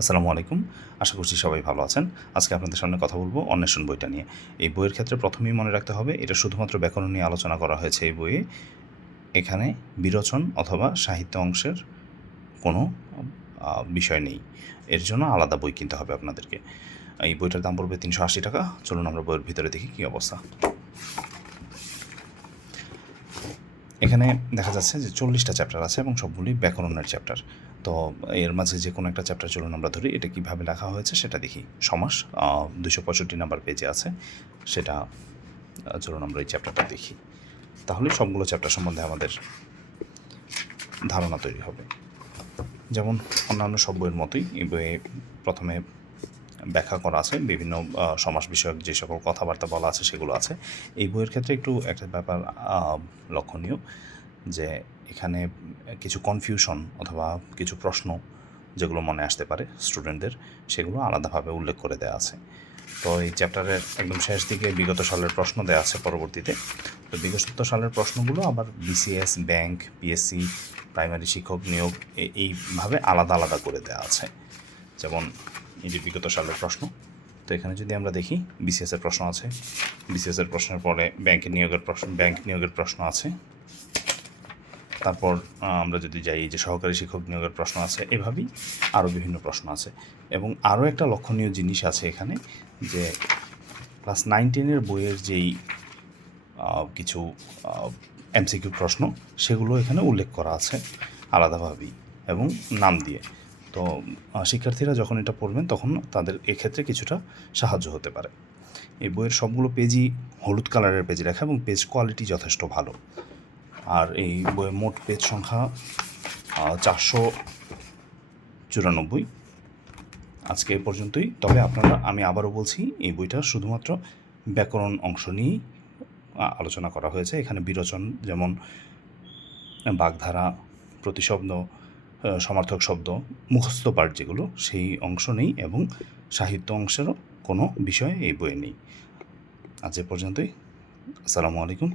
আসসালামু আলাইকুম। আশা করছি সবাই ভালো আছেন। আজকে আপনাদের সামনে কথা বলব অন্বেষণ বইটা নিয়ে। এই বইয়ের ক্ষেত্রে প্রথমেই মনে রাখতে হবে, এটা শুধুমাত্র ব্যাকরণ নিয়ে আলোচনা করা হয়েছে এই বইয়ে। এখানে বিরোচন অথবা সাহিত্য অংশের কোনো বিষয় নেই। এর জন্য আলাদা বই কিনতে হবে আপনাদেরকে। এই বইটার দাম পড়বে তিনশো আশি টাকা। চলুন আমরা বইয়ের ভিতরে দেখি কী অবস্থা। এখানে দেখা যাচ্ছে যে চল্লিশটা চ্যাপ্টার আছে এবং সবগুলি ব্যাকরণের চ্যাপ্টার তো এর মাঝে যে কোনো একটা চ্যাপ্টার চলুন আমরা ধরি, এটা কীভাবে লেখা হয়েছে সেটা দেখি। সমাস দুশো পঁয়ষট্টি নাম্বার পেজে আছে, সেটা চলুন আমরা এই চ্যাপ্টারটা দেখি। তাহলে সবগুলো চ্যাপ্টার সম্বন্ধে আমাদের ধারণা তৈরি হবে। যেমন অন্যান্য সব বইয়ের মতোই এই বইয়ে প্রথমে ব্যাখ্যা করা আছে, বিভিন্ন সমাজ বিষয়ক যে সকল কথাবার্তা বলা আছে সেগুলো আছে। এই বইয়ের ক্ষেত্রে একটু একটা ব্যাপার লক্ষণীয় যে এখানে কিছু কনফিউশন অথবা কিছু প্রশ্ন যেগুলো মনে আসতে পারে স্টুডেন্টদের সেগুলো আলাদাভাবে উল্লেখ করে দেওয়া আছে। তো এই চ্যাপ্টারের একদম শেষ দিকে বিগত সালের প্রশ্ন দেওয়া আছে পরবর্তীতে। তো বিগত সালের প্রশ্নগুলো আবার বিসিএস ব্যাংক পিএসসি প্রাইমারি শিক্ষক নিয়োগ এইভাবে আলাদা আলাদা করে দেওয়া আছে। যেমন যে বিগত সালের প্রশ্ন। তো এখানে যদি আমরা দেখি বিসিএসের প্রশ্ন আছে। বিসিএসের প্রশ্নের পরে ব্যাংকের নিয়োগের প্রশ্ন ব্যাংক নিয়োগের প্রশ্ন আছে। তারপর আমরা যদি যাই যে সহকারী শিক্ষক নিয়োগের প্রশ্ন আছে, এভাবেই আরও বিভিন্ন প্রশ্ন আছে। এবং আরও একটা লক্ষণীয় জিনিস আছে এখানে, যে ক্লাস নাইন টেনের বইয়ের যেই কিছু এমসিকিউ প্রশ্ন, সেগুলো এখানে উল্লেখ করা আছে আলাদাভাবেই এবং নাম দিয়ে। তো শিক্ষার্থীরা যখন এটা পড়বেন, তখন তাদের এক্ষেত্রে কিছুটা সাহায্য হতে পারে। এই বইয়ের সবগুলো পেজই হলুদ কালারের পেজ লেখা এবং পেজ কোয়ালিটি যথেষ্ট ভালো। আর এই বইয়ের মোট পেজ সংখ্যা চারশো চুরানব্বই। আজকে এ পর্যন্তই। তবে আপনারা, আমি আবারও বলছি, এই বইটা শুধুমাত্র ব্যাকরণ অংশ নিয়েই আলোচনা করা হয়েছে। এখানে বিরচন, যেমন বাগধারা, প্রতিশব্দ সমার্থক শব্দ, মুখস্থ পাঠ যেগুলো, সেই অংশ নেই এবং সাহিত্য অংশেরও কোনো বিষয় এই বইয়ে নেই। আজ এ পর্যন্তই। আসসালামু আলাইকুম।